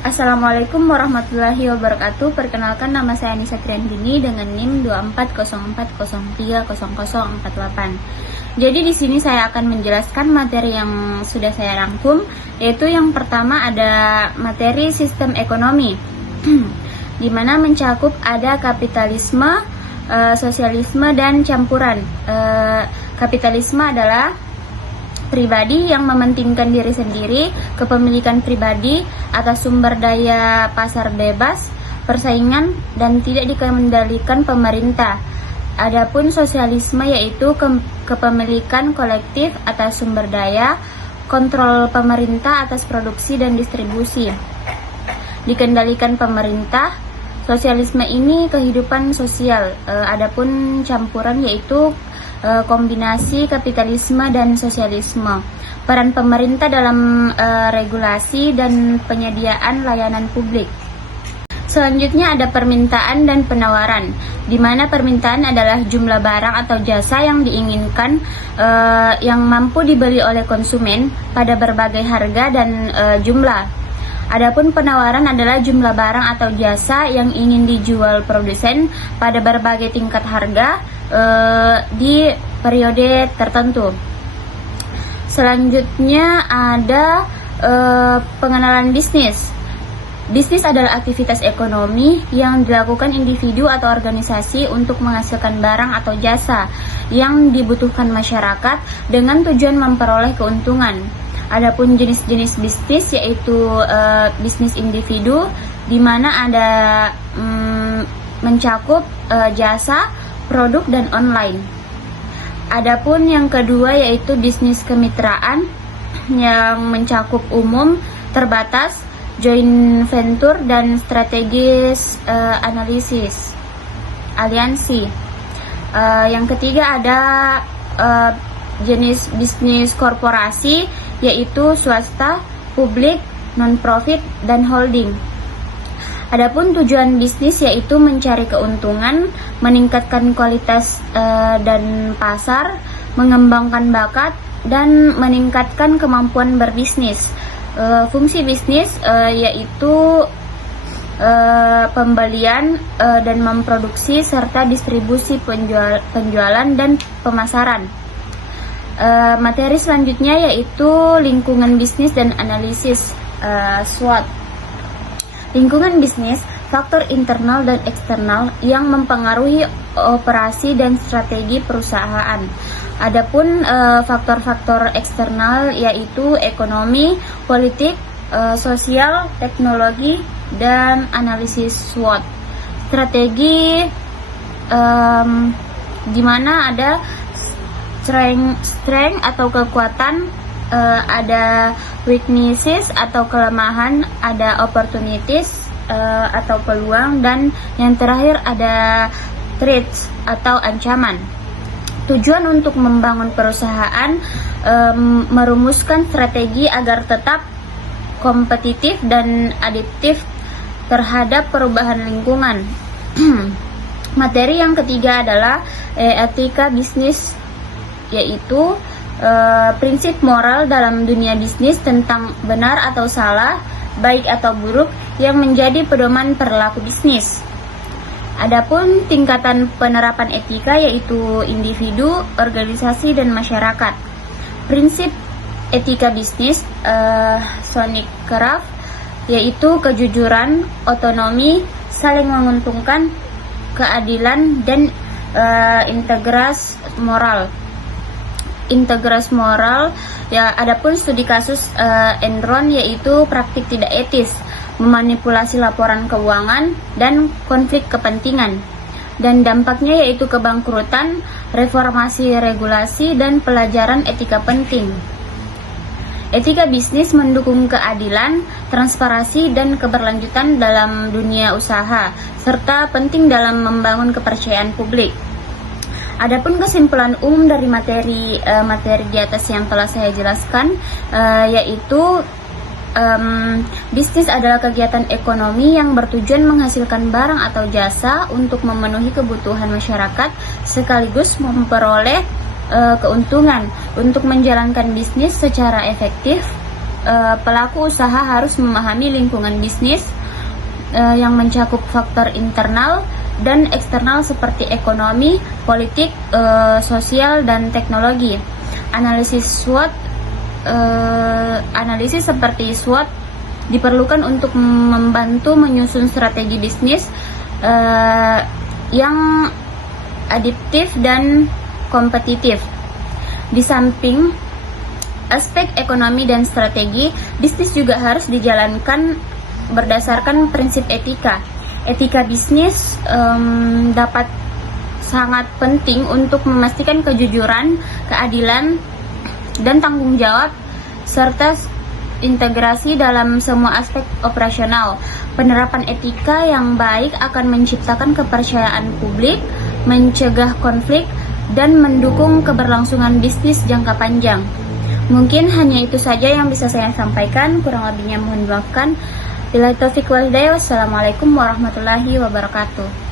Assalamualaikum warahmatullahi wabarakatuh. Perkenalkan, nama saya Anissa Triandini dengan NIM 240400300048. Jadi di sini saya akan menjelaskan materi yang sudah saya rangkum, yaitu yang pertama ada materi sistem ekonomi, di mana mencakup ada kapitalisme, sosialisme dan campuran. Kapitalisme adalah pribadi yang mementingkan diri sendiri, kepemilikan pribadi atas sumber daya pasar bebas, persaingan, dan tidak dikendalikan pemerintah. Adapun sosialisme yaitu kepemilikan kolektif atas sumber daya, kontrol pemerintah atas produksi dan distribusi, dikendalikan pemerintah. Sosialisme ini kehidupan sosial. Adapun campuran yaitu kombinasi kapitalisme dan sosialisme. Peran pemerintah dalam regulasi dan penyediaan layanan publik. Selanjutnya ada permintaan dan penawaran, di mana permintaan adalah jumlah barang atau jasa yang diinginkan yang mampu dibeli oleh konsumen pada berbagai harga dan jumlah. Adapun penawaran adalah jumlah barang atau jasa yang ingin dijual produsen pada berbagai tingkat harga di periode tertentu. Selanjutnya ada pengenalan bisnis. Bisnis adalah aktivitas ekonomi yang dilakukan individu atau organisasi untuk menghasilkan barang atau jasa yang dibutuhkan masyarakat dengan tujuan memperoleh keuntungan. Adapun jenis-jenis bisnis yaitu bisnis individu, di mana ada mencakup jasa, produk, dan online. Adapun yang kedua yaitu bisnis kemitraan yang mencakup umum, terbatas, joint venture, dan strategis analisis aliansi. Yang ketiga ada jenis bisnis korporasi yaitu swasta, publik, non-profit, dan holding. Adapun tujuan bisnis yaitu mencari keuntungan, meningkatkan kualitas dan pasar, mengembangkan bakat, dan meningkatkan kemampuan berbisnis. Fungsi bisnis yaitu pembelian dan memproduksi serta distribusi penjualan dan pemasaran. Materi selanjutnya yaitu lingkungan bisnis dan analisis SWOT. Lingkungan bisnis, faktor internal dan eksternal yang mempengaruhi operasi dan strategi perusahaan. Adapun faktor-faktor eksternal yaitu ekonomi, politik, sosial, teknologi, dan analisis SWOT. Strategi di mana ada strength atau kekuatan, ada weaknesses atau kelemahan, ada opportunities atau peluang, dan yang terakhir ada threats atau ancaman. Tujuan untuk membangun perusahaan, merumuskan strategi agar tetap kompetitif dan adaptif terhadap perubahan lingkungan. Materi yang ketiga adalah etika bisnis, yaitu prinsip moral dalam dunia bisnis tentang benar atau salah, baik atau buruk yang menjadi pedoman perilaku bisnis. Adapun tingkatan penerapan etika yaitu individu, organisasi, dan masyarakat. Prinsip etika bisnis Sonic Craft yaitu kejujuran, otonomi, saling menguntungkan, keadilan, dan integritas moral. Ya, adapun studi kasus Enron yaitu praktik tidak etis, memanipulasi laporan keuangan, dan konflik kepentingan. Dan dampaknya yaitu kebangkrutan, reformasi regulasi, dan pelajaran etika penting. Etika bisnis mendukung keadilan, transparansi, dan keberlanjutan dalam dunia usaha, serta penting dalam membangun kepercayaan publik. Adapun kesimpulan umum dari materi di atas yang telah saya jelaskan, yaitu bisnis adalah kegiatan ekonomi yang bertujuan menghasilkan barang atau jasa untuk memenuhi kebutuhan masyarakat sekaligus memperoleh keuntungan. Untuk menjalankan bisnis secara efektif, pelaku usaha harus memahami lingkungan bisnis yang mencakup faktor internal dan eksternal seperti ekonomi, politik, sosial, dan teknologi. Analisis seperti SWOT diperlukan untuk membantu menyusun strategi bisnis yang adaptif dan kompetitif. Di samping aspek ekonomi dan strategi, bisnis juga harus dijalankan berdasarkan prinsip etika. Etika bisnis dapat sangat penting untuk memastikan kejujuran, keadilan, dan tanggung jawab, serta integrasi dalam semua aspek operasional. Penerapan etika yang baik akan menciptakan kepercayaan publik, mencegah konflik, dan mendukung keberlangsungan bisnis jangka panjang. Mungkin hanya itu saja yang bisa saya sampaikan, kurang lebihnya mohon dimaafkan. Billahi taufiq wal hidayah. Wassalamualaikum warahmatullahi wabarakatuh.